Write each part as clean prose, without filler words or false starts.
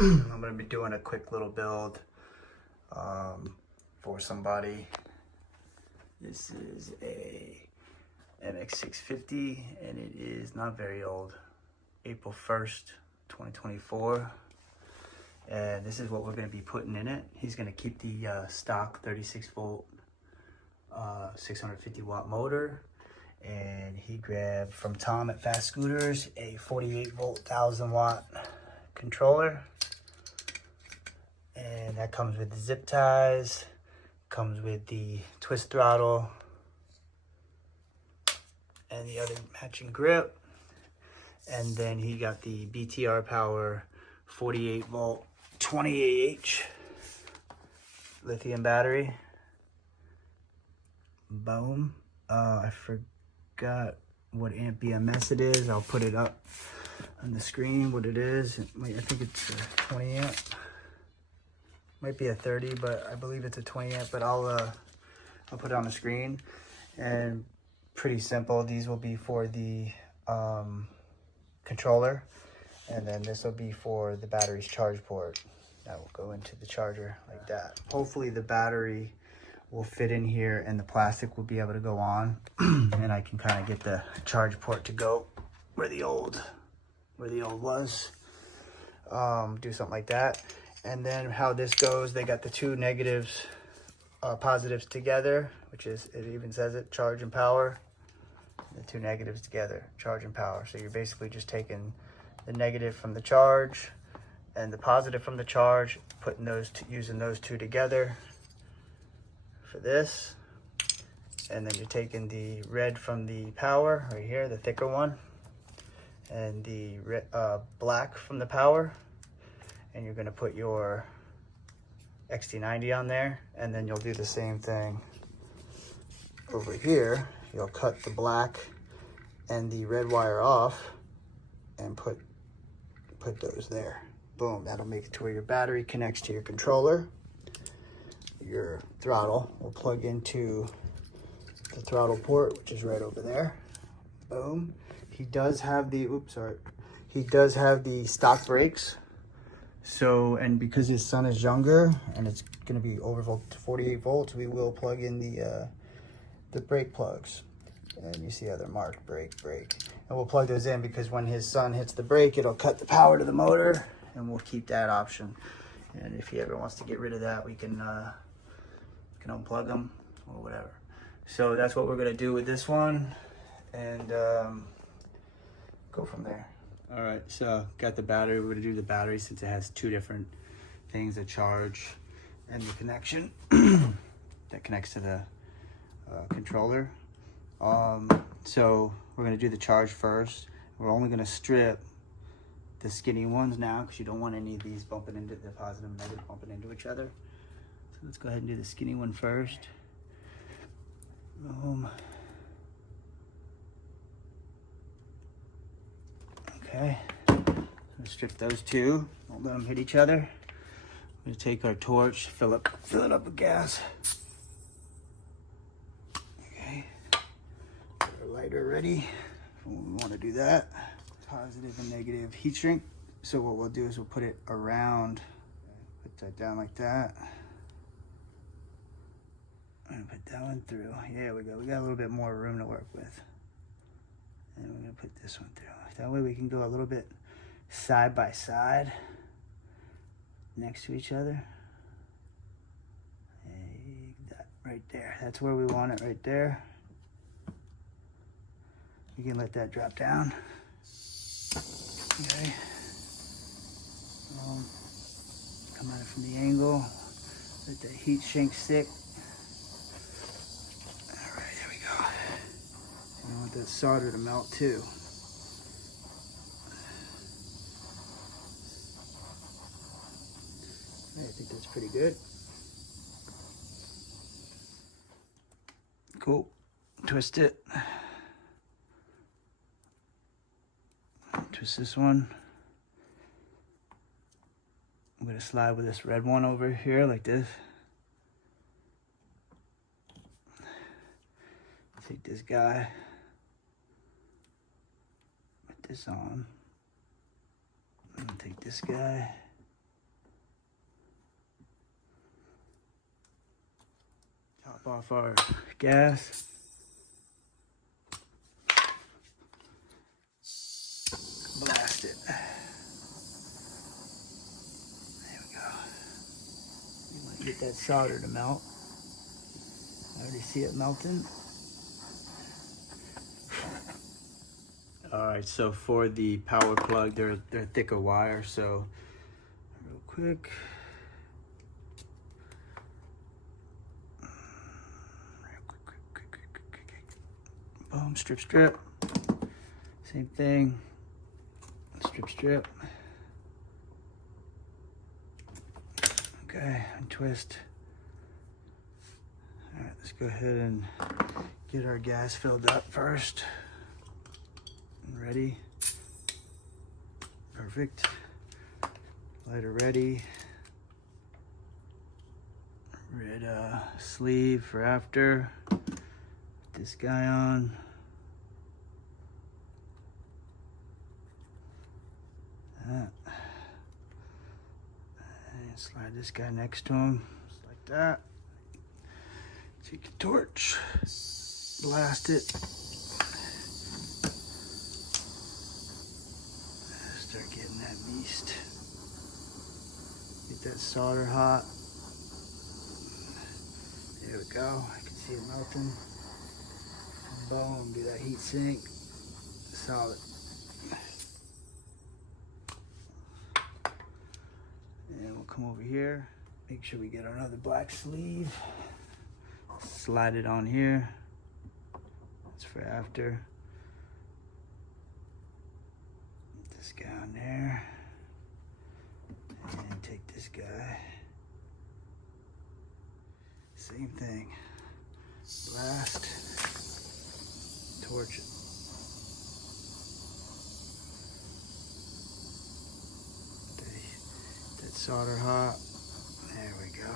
I'm going to be doing a quick little build for somebody. This is a MX650 and it is not very old. April 1st, 2024. And this is what we're going to be putting in it. He's going to keep the stock 36 volt, 650 watt motor. And he grabbed from Tom at Fast Scooters a 48 volt 1000 watt controller. And that comes with the zip ties, comes with the twist throttle, and the other matching grip. And then he got the BTR Power 48 volt 20AH lithium battery. Boom. I forgot what amp BMS it is. I'll put it up on the screen what it is. I think it's a 20 amp. Might be a 30, but I believe it's a 20 amp, but I'll put it on the screen. And pretty simple. These will be for the controller, and then this will be for the battery's charge port. That will go into the charger like that. Hopefully the battery will fit in here and the plastic will be able to go on and I can kind of get the charge port to go where the old was. Do something like that. And then how this goes, they got the two negatives, positives together, which is, it even says it, charge and power. The two negatives together, charge and power. So you're basically just taking the negative from the charge and the positive from the charge, putting those two, using those two together for this. And then you're taking the red from the power right here, the thicker one, and the black from the power. And you're gonna put your XT90 on there, and then you'll do the same thing over here. You'll cut the black and the red wire off and put those there. Boom, that'll make it to where your battery connects to your controller. Your throttle will plug into the throttle port, which is right over there. Boom. He does have the, he does have the stock brakes. So, and because his son is younger and it's gonna be overvolt to 48 volts, we will plug in the brake plugs. And you see how they're marked, brake. And we'll plug those in because when his son hits the brake, it'll cut the power to the motor, and we'll keep that option. And if he ever wants to get rid of that, we can unplug them or whatever. So that's what we're gonna do with this one, and go from there. All right, so got the battery. We're gonna do the battery since it has two different things, the charge and the connection that connects to the controller. So we're gonna do the charge first. We're only gonna strip the skinny ones now because you don't want any of these bumping into the positive and negative bumping into each other. So let's go ahead and do the skinny one first. Boom. Okay, let's strip those two. Don't let them hit each other. We're gonna take our torch, fill it up with gas. Okay, get our lighter ready. We want to do that. Positive and negative heat shrink. So what we'll do is we'll put it around. Put that down like that. I'm gonna put that one through. There we go. We got a little bit more room to work with. And we're gonna put this one through. That way we can go a little bit side by side next to each other. That right there. That's where we want it, right there. You can let that drop down. Okay. Come at it from the angle. Let that heat shrink stick. All right, there we go. I want that solder to melt too. I think that's pretty good. Cool. Twist it. Twist this one. I'm gonna slide with this red one over here like this. Take this guy. Put this on. I'm gonna take this guy. Top off our gas. Blast it. There we go. You want to get that solder to melt. I already see it melting. All right, so for the power plug, they're thicker wire, so real quick. Boom, strip, strip. Same thing. Strip, strip. Okay, and twist. All right, let's go ahead and get our gas filled up first. Ready. Perfect. Lighter ready. Red sleeve for after. Put this guy on. That. And slide this guy next to him, just like that. Take the torch, blast it. Start getting that meast. Get that solder hot. There we go. I can see it melting. Boom, do that heat sink. Solid. And we'll come over here. Make sure we get another black sleeve. Slide it on here. That's for after. This guy on there. And take this guy. Same thing. Blast. Torch it. That solder hot. There we go.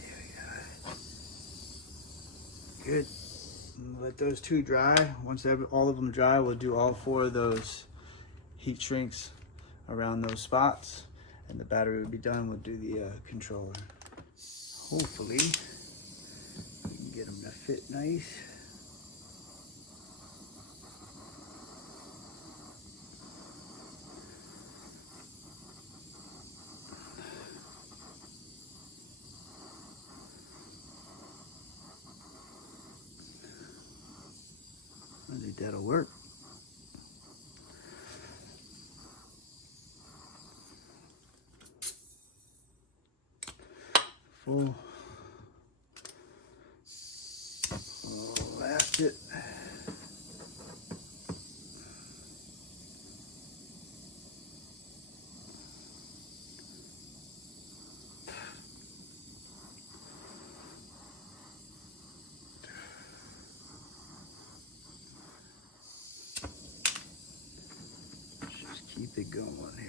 There we go. Good. Let those two dry. Once all of them dry, we'll do all 4 of those heat shrinks around those spots, and the battery will be done. We'll do the controller. Hopefully, we can get them to fit nice. I think that'll work. Full. Blast it. Just keep it going here.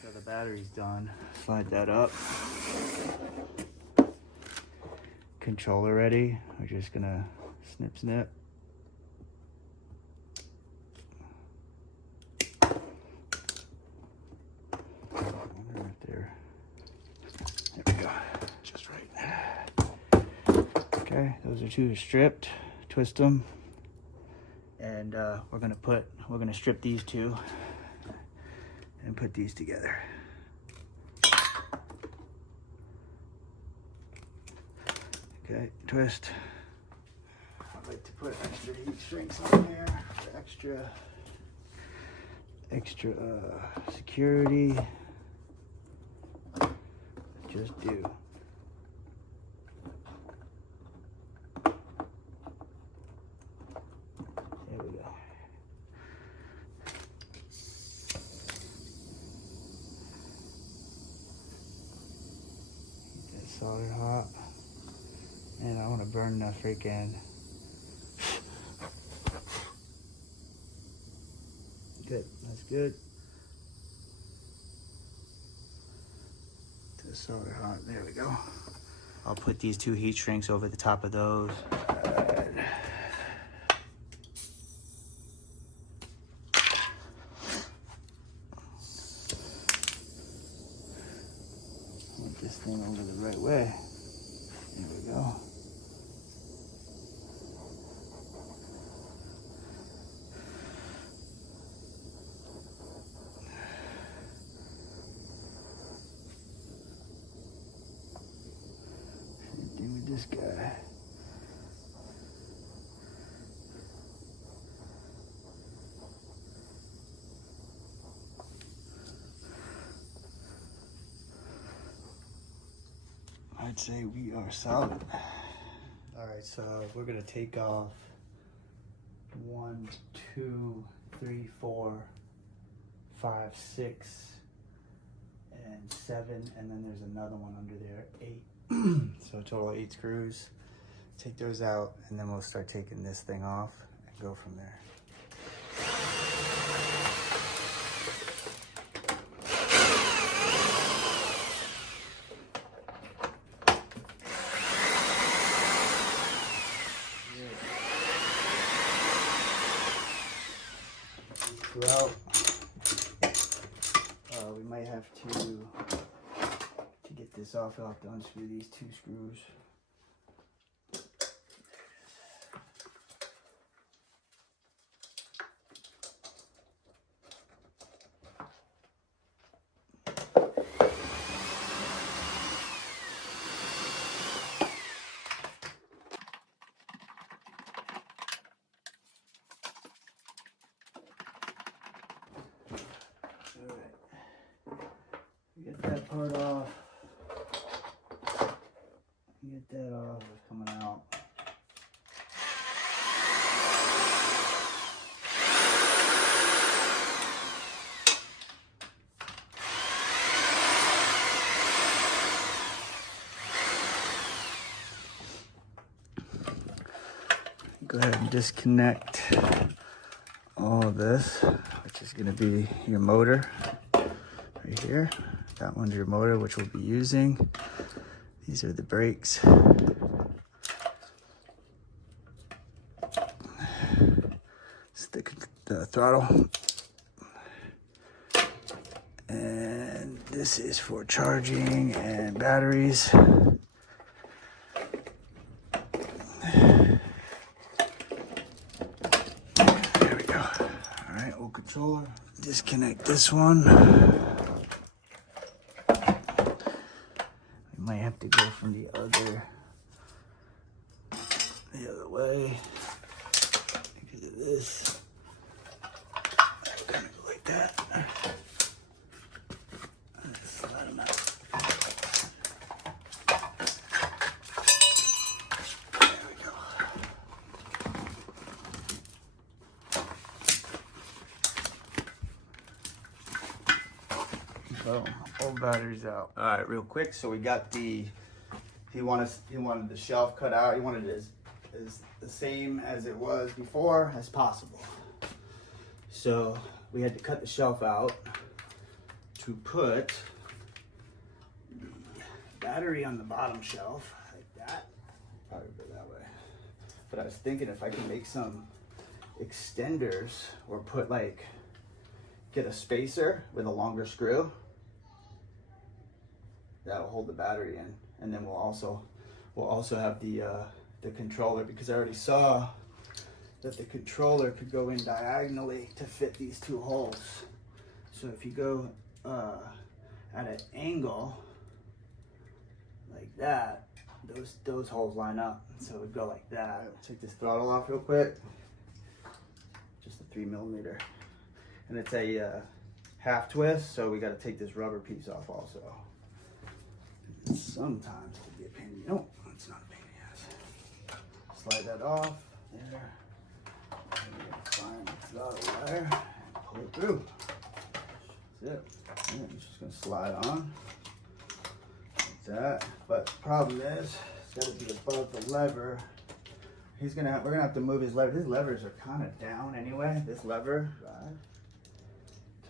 So the battery's done. Slide that up. Controller ready. We're just gonna snip, snip. I wonder if there we go. Just right. Okay, those are 2 stripped. Twist them, and we're gonna strip these 2. And put these together. Okay, twist. I'd like to put extra heat shrinks on there for extra security. Just do. There we go. Solder hot. And I want to burn the freaking. Good, that's good. Just solder hot. There we go. I'll put these 2 heat shrinks over the top of those. Put this thing over the right way. There we go. Same thing with this guy. I'd say we are solid. All right, so we're gonna take off 1, 2, 3, 4, 5, 6, and 7, and then there's another one under there, 8. So a total of 8 screws. Take those out, and then we'll start taking this thing off and go from there. Out. We might have to get this off. I'll have to unscrew these 2 screws. Get that part off. Get that off. It's coming out. Go ahead and disconnect all of this, which is going to be your motor right here. That one's your motor, which we'll be using. These are the brakes. It's the throttle. And this is for charging and batteries. There we go. All right, old controller. Disconnect this one. Might have to go from the other way because of this. Kind of go like that. Just slide them out. There we go. So all batteries out. All right, real quick. So we got the. He wanted the shelf cut out. He wanted it as the same as it was before as possible. So we had to cut the shelf out to put the battery on the bottom shelf like that. Probably go that way. But I was thinking if I can make some extenders or put get a spacer with a longer screw that'll hold the battery in, and then we'll also have the controller, because I already saw that the controller could go in diagonally to fit these 2 holes. So if you go at an angle like that, those holes line up. So it would go like that. Take this throttle off real quick. Just a 3mm, and it's a half twist. So we got to take this rubber piece off also. Sometimes it can be a pain in the ass. No, it's not a pain in the ass. Slide that off there. Find the throttle wire and pull it through. That's it. And it's just gonna slide on like that. But the problem is, gotta be above the lever. We're gonna have to move his lever. His levers are kind of down anyway. This lever, right?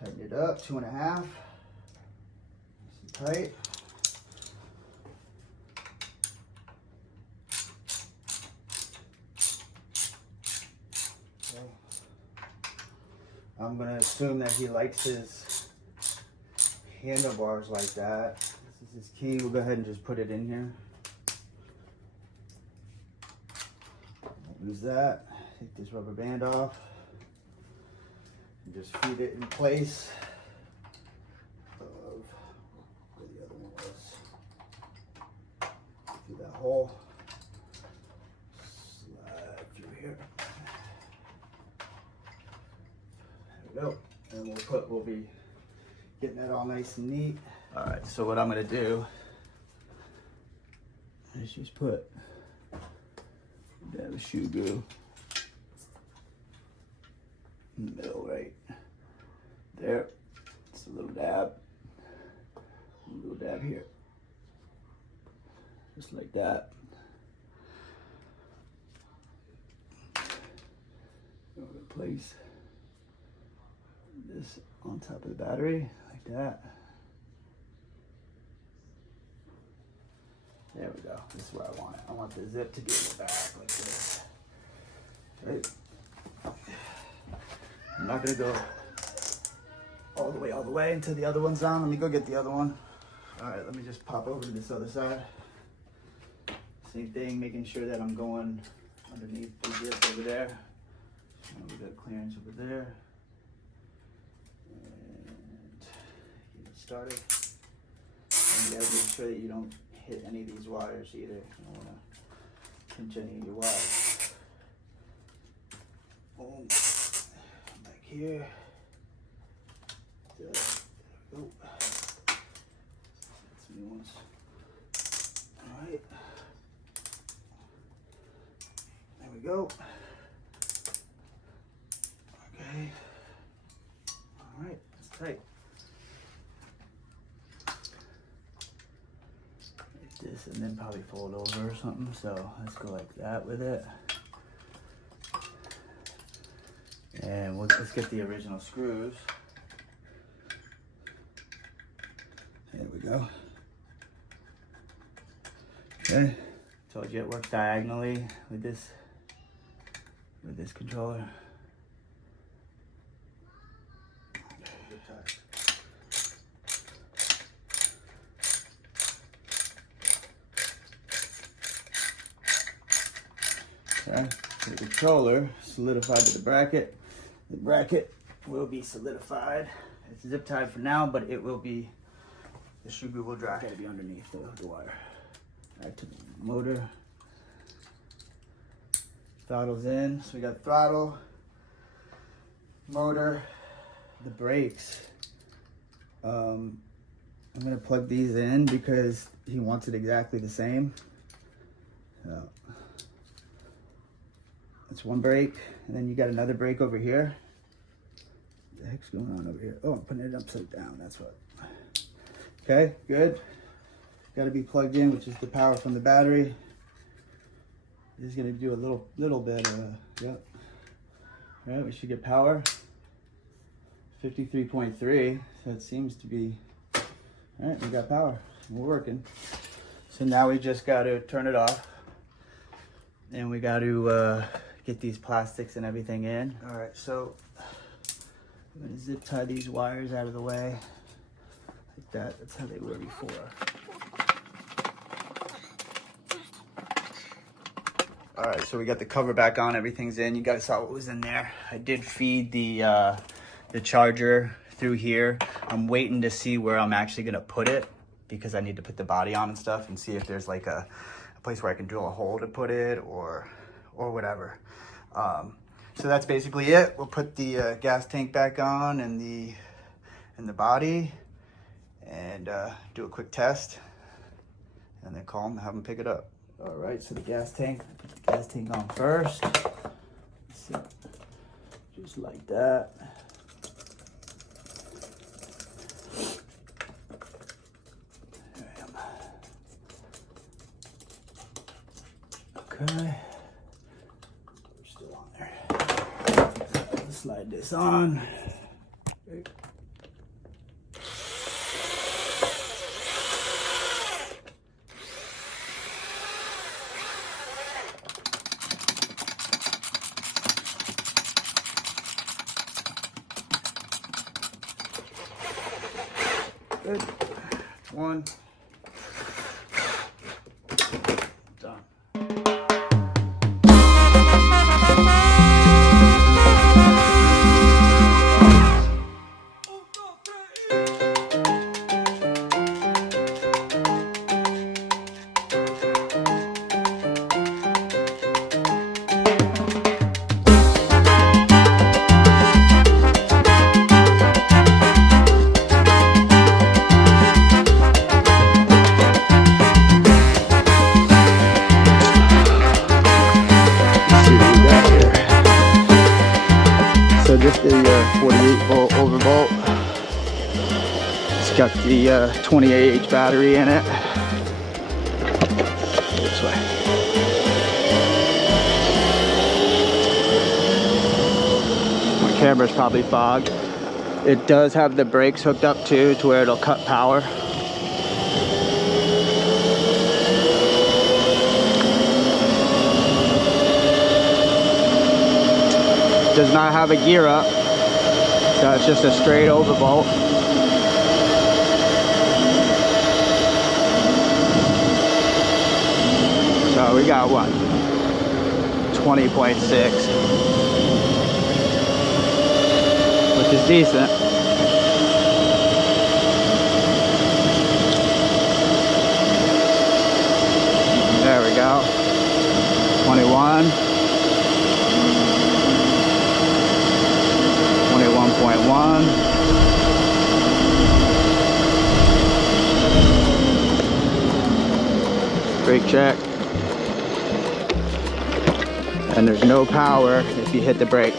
Tighten it up, 2.5. Nice and tight. Okay. I'm gonna assume that he likes his handlebars like that. This is his key. We'll go ahead and just put it in here. Use that. Take this rubber band off and just feed it in place of where the other one was. Through that hole. Slide through here. There we go. And we'll be getting that all nice and neat. All right, so what I'm gonna do is just put dab of shoe glue in the middle right there. Just a little dab here, just like that. I'm gonna place this on top of the battery like that. There we go. This is where I want it. I want the zip to be in the back like this. Right? I'm not gonna go all the way until the other one's on. Let me go get the other one. All right, let me just pop over to this other side. Same thing, making sure that I'm going underneath the zip over there. We got clearance over there. And get it started. And you gotta make sure that you don't hit any of these wires either. You don't want to pinch any of your wires. Boom. Back here. There we go. That's new ones. All right. There we go. Okay. All right. That's tight. This and then probably fold over or something. So let's go like that with it. And let's get the original screws. There we go. Okay. Told you it works diagonally with this controller. Okay, so the controller solidified to the bracket. The bracket will be solidified. It's zip tied for now, but it will be, the shoe glue will dry. It's gotta be underneath the wire. Back to the motor. Throttle's in. So we got throttle, motor, the brakes. I'm gonna plug these in because he wants it exactly the same. So that's one brake, and then you got another brake over here. What the heck's going on over here? Oh, I'm putting it upside down, that's what. Okay, good. Got to be plugged in, which is the power from the battery. This is gonna do a little bit of, yep. All right, we should get power. 53.3, so it seems to be, all right, we got power, we're working. So now we just got to turn it off, and we got to get these plastics and everything in. All right, so I'm gonna zip tie these wires out of the way like that. That's how they were before. All right, so we got the cover back on, everything's in. You guys saw what was in there. I did feed the charger through here. I'm waiting to see where I'm actually gonna put it because I need to put the body on and stuff and see if there's like a place where I can drill a hole to put it or whatever. So that's basically it. We'll put the gas tank back on and the body and do a quick test and then call them, have them pick it up. All right, so the gas tank, put the gas tank on first. Let's see, just like that. Okay. Still on there. Let's slide this on. Okay. Good. One. Done. So just the 48 volt overvolt. It's got the 28H battery in it. This way. My camera's probably fogged. It does have the brakes hooked up too, to where it'll cut power. Does not have a gear up, so it's just a straight overvolt. So we got what? 20.6, which is decent. There we go. 21. 21.1. Brake check. And there's no power if you hit the brake.